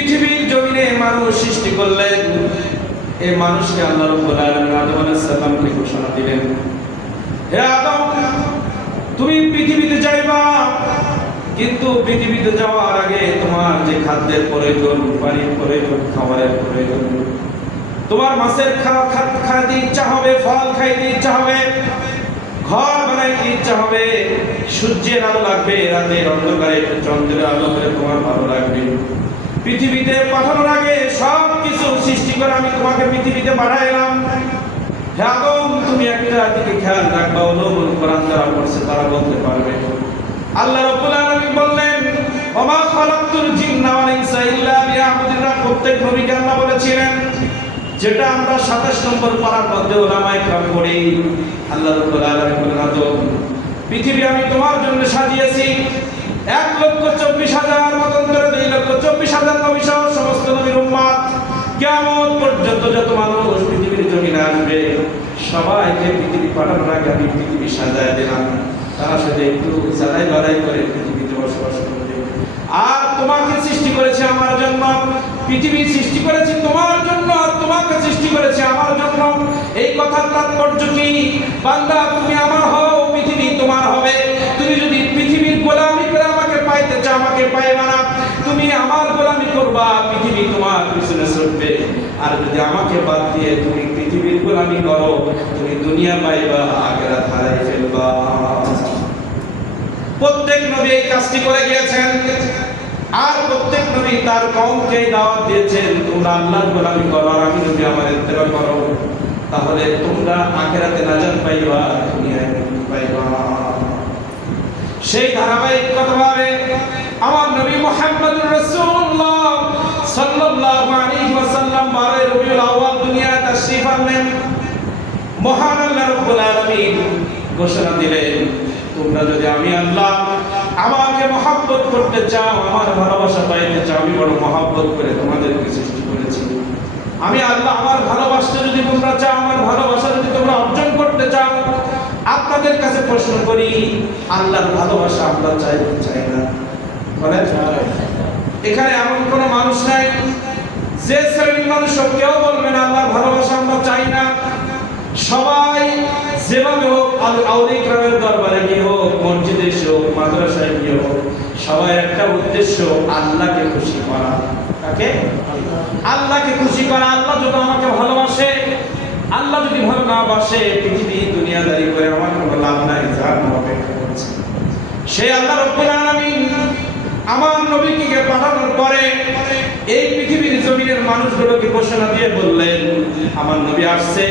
পৃথিবীর জমিনে মানুষ সৃষ্টি করলেন। এই মানুষকে আল্লাহ রাব্বুল আলামিন আদম আলাইহিস সালামকে ঘোষণা দিলেন, হে আদম, তুমি পৃথিবীতে যাইবা, কিন্তু পৃথিবীতে যাওয়ার আগে তোমার যে খাদ্যের প্রয়োজন, পানির প্রয়োজন, খাবারের প্রয়োজন, তোমার মাছের খাইতে ইচ্ছা হবে, ফল খাইতে ইচ্ছা হবে, ঘর বানাইতে ইচ্ছা হবে, সূর্যের আলো লাগবে, রাতের অন্ধকারে চন্দ্রের আলো করে তোমার ভালো লাগবে। পৃথিবীতে পাঠানোর আগে সব কিছু সৃষ্টি করে আমি তোমাকে পৃথিবীতে পাঠাইলাম। হে আদম, তুমি একটা দিকে খেয়াল রাখবা, ওলুল কোরআন যারা পড়ছে তারা বলতে পারবে। আল্লাহ রাব্বুল আলামিন বললেন, ওমা খালাকতুল জিন্না ওয়াল ইনসা ইল্লা লিয়াবুদুন। প্রত্যেক নবীকে আল্লাহ বলেছিলেন, যেটা আমরা 27 নম্বর পারার মধ্যে ওলামায়ে কেরাম পড়ি। আল্লাহ রাব্বুল আলামিন বলেন, আদম, পৃথিবী আমি তোমার জন্য সাজিয়েছি 1,24,000 মতান্তরে 2,24,000 নবী সহ সমস্ত নবীর উম্মত। কিয়ামত পর্যন্ত যত মানুষ পৃথিবীর জমিনে আসবে, সবাইকে পৃথিবী পাঠানোর আগে আমি পৃথিবী সাজায় দিলাম, তারা সাথে একটু জানাই বাড়াই করে পৃথিবীতে বসবাস করবে। আর তোমাকে সৃষ্টি করেছে আমার জন্য, পৃথিবী সৃষ্টি করেছে তোমার জন্য, তোমাকে সৃষ্টি করেছে আমার জন্য। এই কথার তাৎপর্য কি? বান্দা, তুমি আমার হও, পৃথিবী তোমার হবে। তুমি যদি পৃথিবীর গোলামি করে আমাকে পাইতে চাও, আমাকে পাইবা না। তুমি আমার গোলামি করবা, পৃথিবী তোমার পিছনে ছুটবে। আর যদি আমাকে বাদ দিয়ে তুমি পৃথিবীর গোলামি করো, তুমি দুনিয়া পাইবা, আখিরাত হারাই ফেলবা। প্রত্যেক নবী এই কাজটি করে গিয়েছেন। আর প্রত্যেক নবী তার কওমকে দাওয়াত দিয়েছেন, তোমরা আল্লাহর গোলামি করো, আর আমি নবী আমার ইত্তেবা করো, তাহলে তোমরা আখিরাতে নাজাত পাইবা, দুনিয়ায় মুক্তি পাইবা। সেই ধারাবাহিকভাবে আমার নবী মুহাম্মদুর রাসূলুল্লাহ সাল্লাল্লাহু আলাইহি ওয়াসাল্লাম 12 রবিউল আউয়াল দুনিয়ায় তাশরীফ আনলেন। মহান আল্লাহ রাব্বুল আলামিন ঘোষণা দিলেন, তোমরা যদি আমি আল্লাহ আমাকে মহব্বত করতে চাও, আমার ভালোবাসা পাইতে চাও, আমি বড় মহব্বত করে তোমাদেরকে সৃষ্টি করেছি। আমি আল্লাহ আমার ভালোবাসা যদি তোমরা চাও, আমার ভালোবাসা যদি তোমরা অর্জন করতে চাও, আপনাদের কাছে প্রশ্ন করি, আল্লাহর ভালোবাসা আমরা চাই না? বলেন, এখানে এমন কোন মানুষ নাই যে শ্রেণীর মানুষ কেউ বলবেন আল্লাহর ভালোবাসা আমরা চাই না। সবাই যেভাবে হোক, আউলিয়া কেরামের দরবারে গিয়ে হোক, মসজিদে এসে হোক, মাদ্রাসায় গিয়ে হোক, সবার একটা উদ্দেশ্য আল্লাহকে খুশি করা। তাকে আল্লাহকে খুশি করা। আল্লাহ যদি আমাকে ভালোবাসে, আল্লাহ যদি ভালো না বাসে, পৃথিবী দুনিয়াদারি করে আমার কোনো লাভ নাই, জাহান্নাম অপেক্ষা করছে। সেই আল্লাহ রাব্বুল আলামিন আমার নবীকে পাঠানোর পরে এই পৃথিবীর জমিনের মানুষগুলোকে ঘোষণা দিয়ে বললেন, আমার নবী আসছে,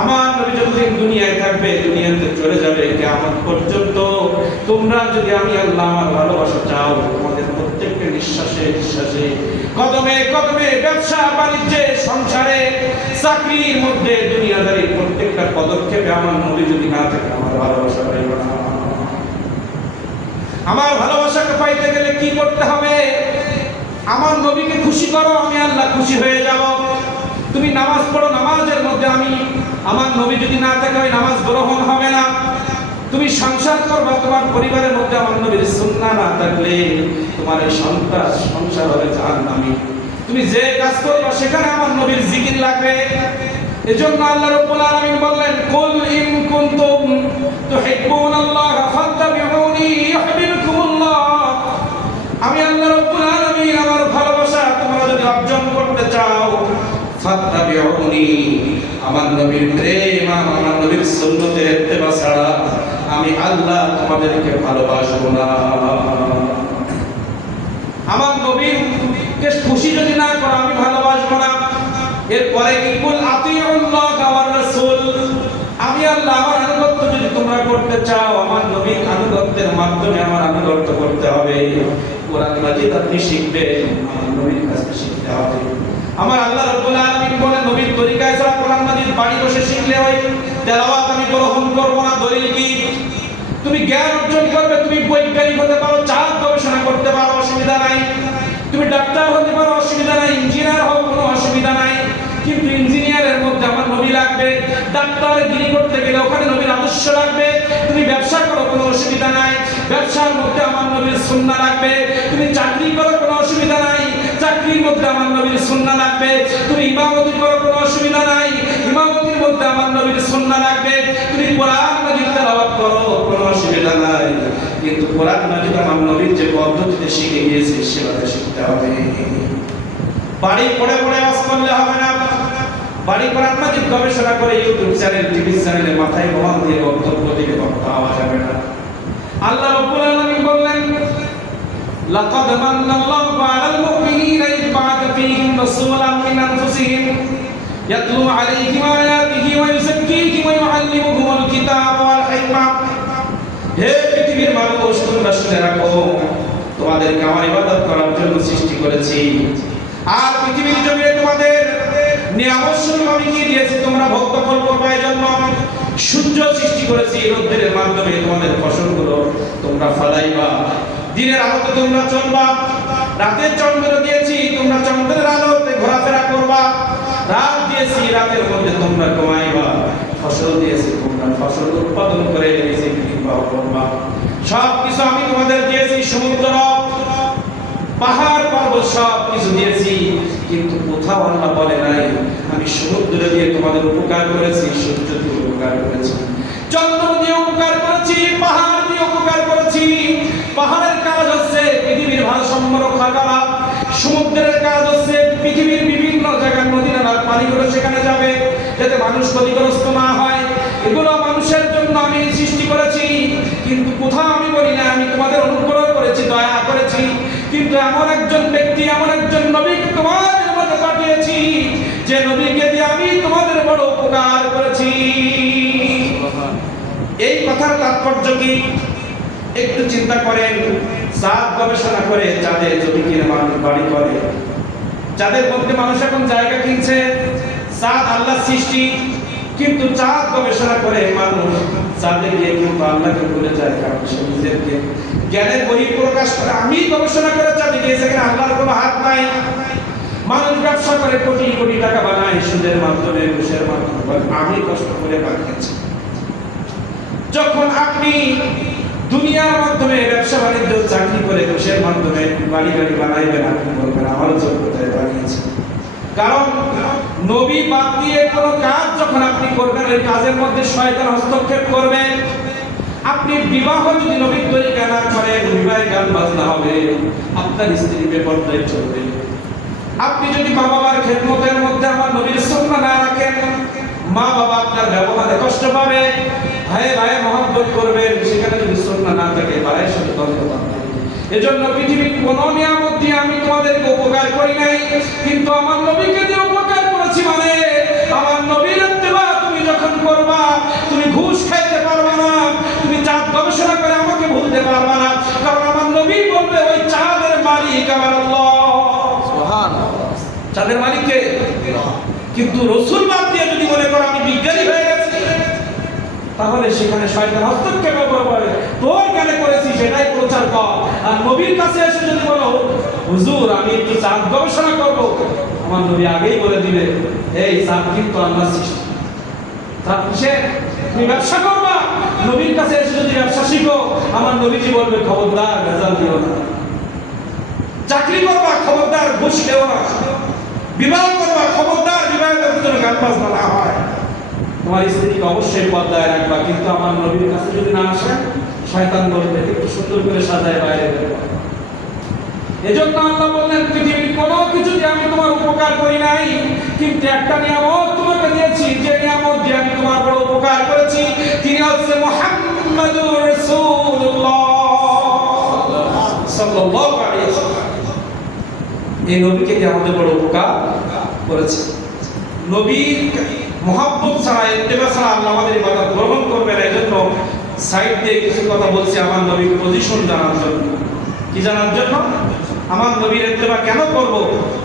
আমার নবী যতদিন দুনিয়ায় থাকবে, দুনিয়াতে চলে যাবে, কিয়ামত পর্যন্ত তোমরা যদি আমি আল্লাহ আমার ভালোবাসা চাও, তোমাদের প্রত্যেকটা নিঃশ্বাসে নিঃশ্বাসে, কদমে কদমে, ব্যবসা বাণিজ্যে, সংসারে, চাকরির মধ্যে, দুনিয়াদারির প্রত্যেকটা পদক্ষেপে আমার নবী যদি না থাকে, আমার ভালোবাসা পাইবে না। আমার ভালোবাসাকে পাইতে গেলে কি করতে হবে? আমার নবীকে খুশি করো, আমি আল্লাহ খুশি হয়ে যাব। তুমি নামাজ পড়ো, নামাজের মধ্যে আমি আমার নবী যদি না থাকে, ওই নামাজ গ্রহণ হবে না। তুমি সংসার করবা, তোমার পরিবারের মধ্যে আমার নবীর সুন্নাহ না থাকলে তোমার এই সংসার হবে জাহান্নামী। তুমি যে কাজ করবা সেখানে আমার নবীর জিকির লাগবে। এজন্য আল্লাহ রাব্বুল আলামিন বললেন, কুল ইন কুনতুম তুহিব্বুনাল্লাহ ফাত্তাবিউনি ইউহিব্বুকুমুল্লাহ। আমি আল্লাহ রাব্বুল আলামিন আমার ভালোবাসা তোমরা যদি অর্জন করতে চাও, ফাত্তাবিউনি, আমার নবীর প্রেম, আমার নবীর সুন্নতের ইত্তেবা ছাড়া আমি আল্লাহ তোমাদেরকে ভালোবাসবো না। আমার নবীকে খুশি যদি না করো, আমি ভালোবাসবো না। এরপরে কি, কুল আতিউল্লাহ ওয়ার রাসূল, আমি আল্লাহ আমার আনুগত্য যদি তোমরা করতে চাও, আমার নবীর আনুগত্যের মাধ্যমে আমার আনুগত্য করতে হবে। কোরআন মাজিদ আপনি শিখবেন, আমার নবীর কাছে শিখতে হবে। আমার আল্লাহ রাব্বুল আলামিন বলেন, নবীর তরিকায় ছাড়া কোরআন মাজিদ বাড়ি বসে শিখলে হয় তেলাওয়াত আমি গ্রহণ করব না। দলিল কি? তুমি জ্ঞান অর্জন করবে, তুমি বৈজ্ঞানিক হতে পারো, চাঁদ গবেষণা করতে পারো, অসুবিধা নাই। তুমি ডাক্তার হতে পারো, অসুবিধা নাই। ইঞ্জিনিয়ার হও, কোনো অসুবিধা নাই। কিন্তু ইঞ্জিনিয়ারের মধ্যে আমার নবী লাগবে। ডাক্তারগিরি করতে গেলে ওখানে নবীর আদর্শ লাগবে। তুমি ব্যবসা করো, কোনো অসুবিধা নাই, ব্যবসার মধ্যে আমার নবীর সুন্নাহ লাগবে। তুমি চাকরি করো, কোনো অসুবিধা নাই, চাকরির মধ্যে আমার নবীর সুন্নাহ লাগবে। তুমি ইমামতি করো, কোনো অসুবিধা নাই, ইমামতির মধ্যে আমার নবীর সুন্নাহ লাগবে। তুমি কোরআন মাজিদ তেলাওয়াত করো, কোনো অসুবিধা নাই, কিন্তু কোরআন মাজিদ আমার নবীর যে পদ্ধতিতে শিখে গিয়েছে সেভাবে শিখতে হবে। বাড়ি পড়ে পড়ে ওয়াজ করলে হবে না, বাড়ি কোরআন মাজিদ গবেষণা করে ইউটিউব চ্যানেল, টিভি চ্যানেলে মাথায় মোবাইল দিয়ে বক্তব্য দিলে বক্তা হওয়া যাবে না। আল্লাহ রাব্বুল আলামিন বললেন, লাকাদ মান্নাল্লাহু আলাল মুমিনিনা ইয বা'আথা ফীহিম রাসূলাম মিন আনফুসিহিম ইয়াতলু আলাইহিম আয়াতিহি ওয়া ইউযাক্কিহিম ওয়া ইউআল্লিমুহুমুল কিতাবা ওয়াল হিকমা। হে পৃথিবীর মানুষ, তোমরা শুনে রাখো, তোমাদেরকে আমার ইবাদত করার জন্য সৃষ্টি করেছি, আর পৃথিবীর জমিনে তোমাদের নিয়ামত সমূহ আমি কি দিয়েছি তোমরা ভোগ দখল করবে। এজন্য সূর্য সৃষ্টি করেছি, রোদের মাধ্যমে তোমাদের ফসলগুলো তোমরা ফলাইবা, দিনের আলোতে তোমরা চলবা, রাতের চন্দ্র দিয়েছি তোমরা চন্দ্রের আলোতে ঘোরাফেরা করবা, রাত দিয়েছি রাতের মধ্যে তোমরা ঘুমাইবা, ফসল দিয়েছি তোমরা ফসল উৎপাদন করে রিজিক নির্বাহ করবা। সব কিছু আমি তোমাদের দিয়েছি, সমুদ্র, পাহাড়, পর্বত সব কিছু দিয়েছি, কিন্তু কোথাও আল্লাহ বলে নাই আমি সমুদ্র দিয়ে তোমাদের উপকার করেছি, সূর্য দিয়ে উপকার করেছি, চন্দ্র দিয়ে উপকার করেছি, পাহাড় দিয়ে উপকার করেছি। পাহাড়ের কাজ হচ্ছে পৃথিবীর ভারসাম্য রক্ষা করা, সমুদ্রের কাজ হচ্ছে পৃথিবীর বিভিন্ন জায়গায় নদী নালার পানিগুলো সেখানে যাবে যাতে মানুষ ক্ষতিগ্রস্ত না হয়। এগুলো মানুষের জন্য আমি সৃষ্টি করেছি, কিন্তু কোথাও আমি বলি না আমি তোমাদের অনুগ্রহ করেছি, দয়া করেছি, কিন্তু এমন একজন ব্যক্তি, এমন একজন নবীকে তোমাদের মধ্যে পাঠিয়েছি যে নবীকে দিয়ে আমি তোমাদের বড় উপকার করেছি। এই কথার তাৎপর্য কি একটু চিন্তা করেন। চাঁদ গবেষণা করে চাঁদে যদি কিনে মানুষ বাড়ি করে, চাঁদের মধ্যে মানুষ এখন জায়গা কিনছে, চাঁদ আল্লাহর সৃষ্টি, কিন্তু চাঁদ গবেষণা করে মানুষ চাঁদে গিয়ে কিন্তু আল্লাহকে ভুলে যায়, কারণ সে নিজেকে জ্ঞানের বহিঃপ্রকাশ করে আমি গবেষণা করে চাঁদে গিয়ে সেখানে আল্লাহর কোনো হাত নাই। মানুষ ব্যবসা করে কোটি কোটি টাকা বানায় সুদের মাধ্যমে, ঘুষের মাধ্যমে, আমি কষ্ট করে বানিয়েছি। যখন আপনি দুনিয়ার মাধ্যমে ব্যবসা বাণিজ্য চাকরি করে ঘুষের মাধ্যমে বাড়ি গাড়ি বানাইবেন, আপনি বলবেন আমার যোগ্যতায় বানিয়েছি। কারণ নবী বাদ দিয়ে কোনো কাজ যখন আপনি করবেন ওই কাজের মধ্যে শয়তান হস্তক্ষেপ করবে। আপনি বিবাহ যদি নবীর তরিকা না করেন, বিবাহে গান বাজনা হবে, আপনার স্ত্রী বেপরদায় চলবে। আপনি যদি মা বাবার খেদমতের মধ্যে আমার নবীর সুন্নাহ না রাখেন, মা বাবা আপনার ব্যবহারে কষ্ট পাবে, ভাই ভাই মহব্বত করবেন, সেখানে যদি সুন্নাহ না থাকে ভাইয়ের সাথে দ্বন্দ্ব থাকবে। এজন্য পৃথিবীর কোন নিয়ামত দিয়ে আমি তোমাদেরকে উপকার করি নাই, কিন্তু আমার নবীকে দিয়ে উপকার করেছি। মানে আমার নবীর ইত্তেবা তুমি যখন করবা, তুমি ঘুষ খাইতে পারবে না, তুমি চাঁদ গবেষণা করে আমাকে ভুলতে পারবে না, কারণ আমার নবী বলবে ওই চাঁদের মালিক আমার আল্লাহ। সুবহানাল্লাহ, চাঁদের মালিক কে? কিন্তু রাসূল বাদ দিয়ে যদি মনে করো আমি বিজ্ঞানী হয়ে গেছি, তাহলে সেখানে শয়তান হস্তক্ষেপ করবে। তোর কেন করেছি সেটাই প্রচার কর। আর নবীর কাছে এসে যদি বলো হুজুর আমি একটু চাঁদ গবেষণা করব, আমার নবী আগেই বলে দিবে এই চাঁদ কিন্তু আল্লাহর সৃষ্টি। চাঁদ কিসের? তুমি ব্যবসা করবা, নবীর কাছে এসে যদি ব্যবসা শিখো, আমার নবীজি বলবে খবরদার ভেজাল দিও না। চাকরি করবা, খবরদার ঘুষ খেও না। বিবাহ করবা, খবরদার বিবাহের ভিতরে গান বাজনা না হয়। তোমার স্ত্রীকে অবশ্যই পর্দায় রাখবা, কিন্তু আমার নবীর কাছে যদি না আসে শয়তান বলবে একটু সুন্দর করে সাজায় বাইরে বের করো। এজন্য আল্লাহ বললেন পৃথিবীর কোনো কিছু দিয়ে আমি তোমার উপকার করি নাই, কিন্তু একটা নিয়ামত তোমাকে দিয়েছি, যে নিয়ামত দিয়ে আমি তোমার বড় উপকার করেছি, তিনি হচ্ছে মুহাম্মাদুর রাসূলুল্লাহ সাল্লাল্লাহু আলাইহি ওয়াসাল্লাম। এই নবীকে দিয়ে আমাদের বড় উপকার করেছে। নবীর মহব্বত ছাড়া, ইত্তেবা ছাড়া আল্লাহ আমাদের ইবাদত গ্রহণ করবে না। এজন্য সাইড দিয়ে কিছু কথা বলছি আমার নবীর পজিশন জানার জন্য। কি জানার জন্য? আমার নবীর ইত্তেবা কেন করব,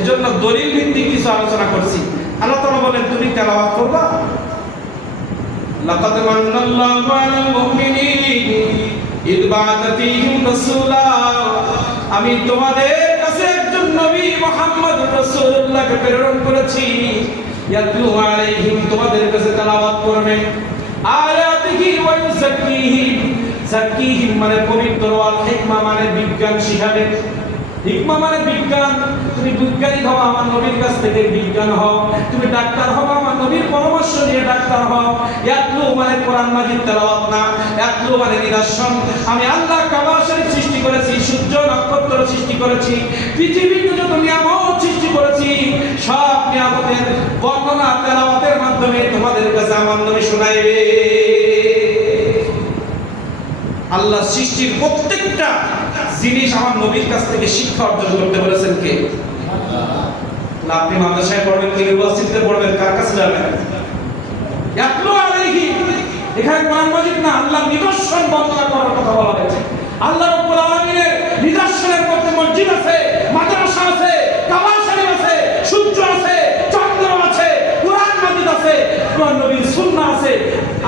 এজন্য দলিল ভিত্তিক কিছু আলোচনা করছি। আল্লাহ তাআলা বলেন তুমি তেলাওয়াত করবা, লাকাদ মান্নাল্লাহু আলাল মুমিনিনা ইয বা'আথা ফীহিম রাসূলা। আমি তোমাদের কাছে একজন নবী মুহাম্মদুর রাসূলুল্লাহকে প্রেরণ করেছি, ইয়াতলু আলাইহিম তোমাদের কাছে তেলাওয়াত করবে, আয়াতিহি ওয়া ইউযাক্কিহিম, যাক্কিহিম মানে পবিত্র, ওয়াল হিকমা মানে বিজ্ঞান শিখাবে। হিকমা মানে বিজ্ঞান। তুমি বিজ্ঞানী হও, আমার নবীর কাছ থেকে বিজ্ঞান হও। তুমি ডাক্তার হও, আমার নবীর পরামর্শ নিয়ে ডাক্তার হও। ইয়াতলু মানে কোরআন মাজিদ তেলাওয়াত না, ইয়াতলু মানে নিদর্শন। আমি আল্লাহ কাবা শরীফ সৃষ্টি করেছি, সূর্য নক্ষত্র সৃষ্টি করেছি, পৃথিবীতে যত নিয়ামত সৃষ্টি করেছি, সব নিয়ামতের বর্ণনা তেলাওয়াতের মাধ্যমে তোমাদের কাছে আমার নবী শোনাইবে। আল্লাহ সৃষ্টির প্রত্যেকটা জিনিস আমার নবীর কাছ থেকে শিক্ষা অর্জন করতে বলেছেন কে? আল্লাহ। আপনি মাদ্রাসায় পড়বেন, ইউনিভার্সিটিতে পড়বেন, কার কাছে যাবেন? ইয়াতলু আলাইহি, এখানে কোরআন মাজিদ না, আল্লাহ নিদর্শন বর্ণনা করার কথা বলা হয়েছে। আল্লাহ রাব্বুল আলামিনের নিদর্শনের মধ্যে মসজিদ আছে, মাদ্রাসা আছে, কাবা শরীফ আছে, সূর্য আছে, চন্দ্র আছে, কোরআন মাজিদ আছে, কোরআন নবীর সুন্নাহ আছে।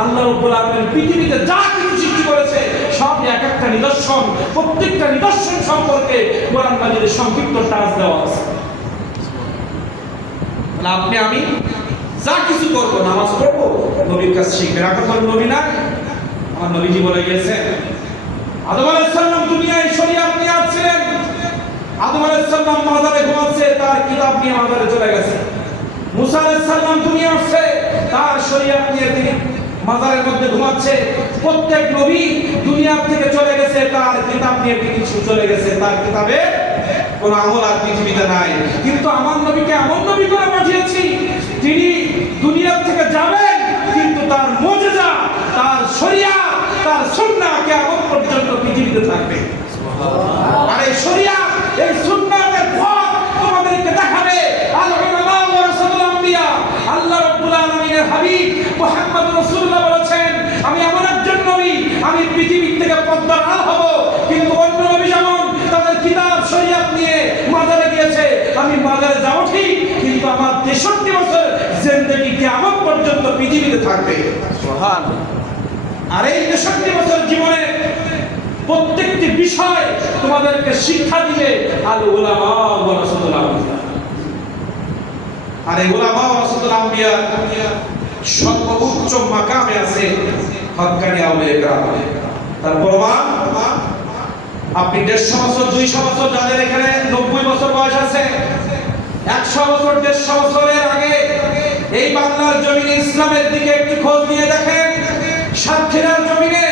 আল্লাহ রাব্বুল আলামিন পৃথিবীতে যা কিছু সৃষ্টি করেছে সব এক একটা নিদর্শন। প্রত্যেকটা নিদর্শন সম্পর্কে কোরআন মাজিদে সংক্ষিপ্ত টাচ দেওয়া আছে। তাহলে আপনি আমি যা কিছু করব, নামাজ পড়ব, নবীর কাছে শিখবে। রাখা তো নবী না, আমার নবীজি বলে গিয়েছেন, আদম আলাইহিস সালাম দুনিয়ায় শরীয়ত নিয়ে আসছিলেন। আদম আলাইহিস সালাম মাজারে ঘুমাচ্ছে, তার কিতাব নিয়ে মাজারে চলে গেছে। মুসা আলাইহিস সালাম দুনিয়া আসছে, তার শরীয়ত নিয়ে তিনি মাজারের মধ্যে ঘুমাচ্ছে। প্রত্যেক নবী দুনিয়া থেকে চলে গেছে, তার কিতাব নিয়ে তিনি চলে গেছে, তার কিতাবে কোন আমল আর পৃথিবীতে নাই। কিন্তু আমার নবীকে এমন নবী করে পাঠিয়েছি, তিনি দুনিয়া থেকে যাবেন, কিন্তু তার মুজিজা, তার শরিয়াত, তার সুন্নাহ কিয়ামত পর্যন্ত পৃথিবীতে থাকবে। আর এই শরিয়াত, এই সুন্নাহের পথ তোমাদেরকে দেখাবে আল উলামা ওয়া রাসূলুল আম্বিয়া। আল্লাহ রাব্বুল আলামিনের হাবিব মুহাম্মদ রাসূলুল্লাহ বলেছেন, আমি এমন একজন নবী, আমি পৃথিবী থেকে পর্দার আড়াল হব, কিন্তু অন্য নবী যেমন তাদের কিতাব শরিয়াত নিয়ে মাজারে গিয়েছে, আমি মাজারে যাব ঠিক, কিন্তু আমার 63 বছর জিন্দেগি কিয়ামত পর্যন্ত পৃথিবীতে থাকবে। সুবহানাল্লাহ। আর এই 63 বছর জীবনে প্রত্যেকটি বিষয় তোমাদেরকে শিক্ষা দিবে আল উলামা ওয়া রাসূলুল আম্বিয়া। আর এই উলামা ওয়া রাসূলুল আম্বিয়া সর্বোচ্চ মাকামে আছে হক্কানি আউলিয়া کرام। তার প্রমাণ আপনি 150 বছর 200 বছর, যাদের এখানে 90 বছর বয়স আছে, 100 বছর 150 বছরের আগে এই বাংলার জমিনে ইসলামের দিকে একটু খোঁজ নিয়ে দেখেন। সাতক্ষীরার জমিনে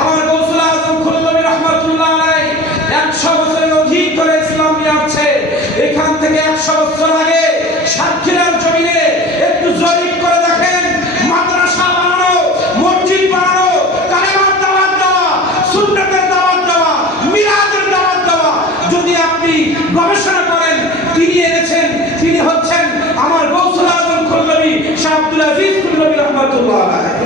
আমার গৌসুল আজম খুররবী রাহমাতুল্লাহ আলাইহি 100 বছরের অধিক ধরে ইসলাম নিয়ে আসছে। এখান থেকে 100 বছর আগে সাতক্ষীরার জমিনে একটু জরিপ করে দেখেন, মাদ্রাসা বানানো, মসজিদ বানানো, কালেমার দাওয়াত দেওয়া, সুন্নাতের দাওয়াত দেওয়া, মিলাদের দাওয়াত দেওয়া, যদি আপনি গবেষণা করেন, তিনি এনেছেন, তিনি হচ্ছেন আমার গৌসুল আজম খুররবী শাহ আব্দুল আজিজ খুররবী রাহমাতুল্লাহ আলাইহি।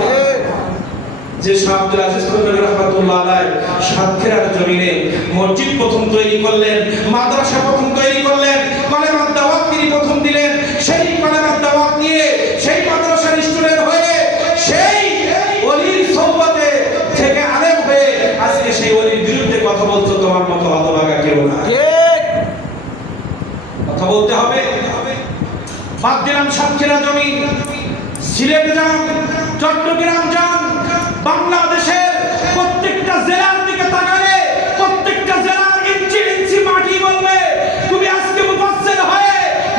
যে শাহ আব্দুল আজিজ খুররবী রাহমাতুল্লাহ আলাইহি সাতক্ষীরার জমিনে মসজিদ প্রথম তৈরি করলেন, মাদ্রাসা প্রথম তৈরি করলেন, কালেমার দাওয়াত তিনি প্রথম দিলেন। সেই কালেমার দাওয়াত নিয়ে সেই মাদ্রাসার স্টুডেন্ট হয়ে সেই ওলির সোহবতে থেকে আলেম হয়ে আজকে সেই ওলির বিরুদ্ধে কথা বলছো, তোমার মতো হতভাগা কেউ না। ঠিক কথা বলতে হবে। বাদ দিলাম সাতক্ষীরা জমি, সিলেট যান, চট্টগ্রাম যান, বাংলাদেশের প্রত্যেকটা জেলার দিকে তাকালে প্রত্যেকটা জেলার ইঞ্চি ইঞ্চি মাটি বলবে তুমি আজকে মুফাসসির হয়ে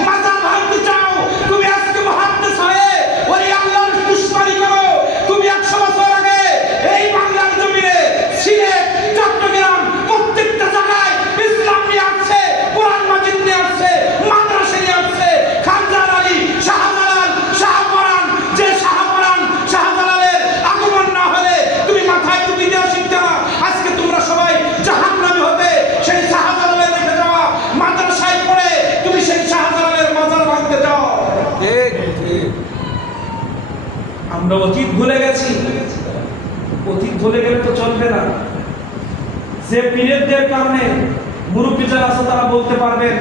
মাজার ভাঙতে চাও, তুমি আজকে মুহাদ্দিস হয়ে ওই আল্লাহর দুশমনি করো। তুমি 100 বছর আগে এই বাংলার জমিনে সিলেট, চট্টগ্রাম প্রত্যেকটা জায়গায় ইসলাম নিয়ে আসছে, কোরআন মাজিদ নিয়ে আসছে, মাদ্রাসা নিয়ে আসছে। খানজাহান আলী, শাহজালাল, শাহপরান, যে শাহপরান শাহজালালের আগমন না হলে তুমি মাথায় টুপি দেওয়া শিখতে না। আজকে তোমরা সবাই জাহান্নামী হতে সেই শাহজালালের রেখে যাওয়া মাদ্রাসায় পড়ে তুমি সেই শাহজালালের মাজার ভাঙতে যাও। ঠিক ঠিক। আমরা অতীত ভুলে গেছি। অতীত ভুলে গেলে তো চলবে না। যে পীরদের কারণে মুরব্বী যারা আছে তারা বলতে পারবেন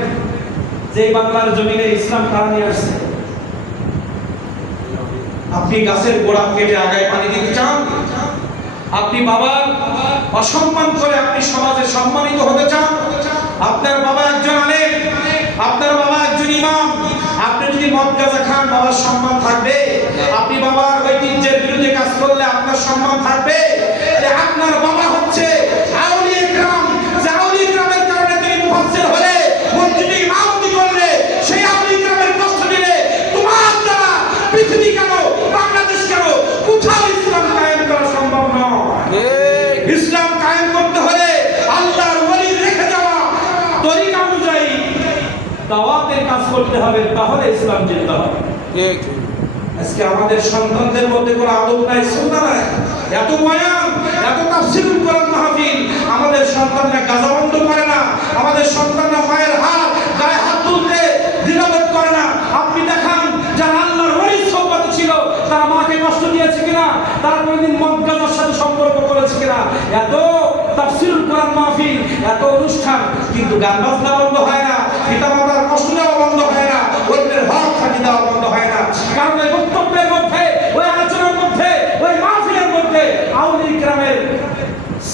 যে এই বাংলার জমিনে ইসলাম কারা নিয়ে আসছে। আপনি গাছের গোড়া কেটে আগায় পানি দিতে চান? আপনি বাবার অসম্মান করে আপনি সমাজে সম্মানিত হতে চান? আপনার বাবা একজন আলেম, আপনার বাবা একজন ইমাম, আপনি যদি মদ গাঁজা খান বাবার সম্মান থাকবে? আপনি বাবার ঐতিহ্যের বিরুদ্ধে কাজ করলে আপনার সম্মান থাকবে? আপনার বাবা হচ্ছে আউলিয়া کرام, যে আউলিয়া کرامের কারণে তিনি মুফাসসির হলে দাওয়াতের কাজ করতে হবে, তাহলে ইসলাম জিন্দা হবে। ঠিক। আজকে আমাদের সন্তানদের মধ্যে কোনো আদব নাই, সুন্নাহ নাই। এত বয়ান, এত তাফসীরুল কোরআন মাহফিল, আমাদের সন্তানরা গাজা বন্ধ করে না, আমাদের সন্তানরা মায়ের হাত গায়ে হাত তুলতে দ্বিধাবোধ করে না। আপনি দেখান যারা আল্লাহর ওলির সোহবতে ছিল, তারা মাকে কষ্ট দিয়েছে কিনা, তারা কোনোদিন মদ গাঁজার সাথে সম্পর্ক করেছে কিনা। এত তাফসীরুল কোরআন মাহফিল, এত অনুষ্ঠান, কিন্তু গান বাজনা বন্ধ হয় না, পিতামাতার কষ্ট দেওয়া বন্ধ হয় না, অন্যের হক ফাঁকি দেওয়া বন্ধ হয় না। কারণ ওই বক্তব্যের মধ্যে, ওই আলোচনার মধ্যে, ওই মাহফিলের মধ্যে আউলিয়া কিরামের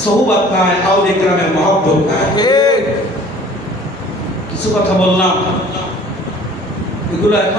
সোহবত নাই, আউলিয়া কিরামের মহব্বত নাই। ঠিক। কিছু কথা বললাম, এগুলো এখন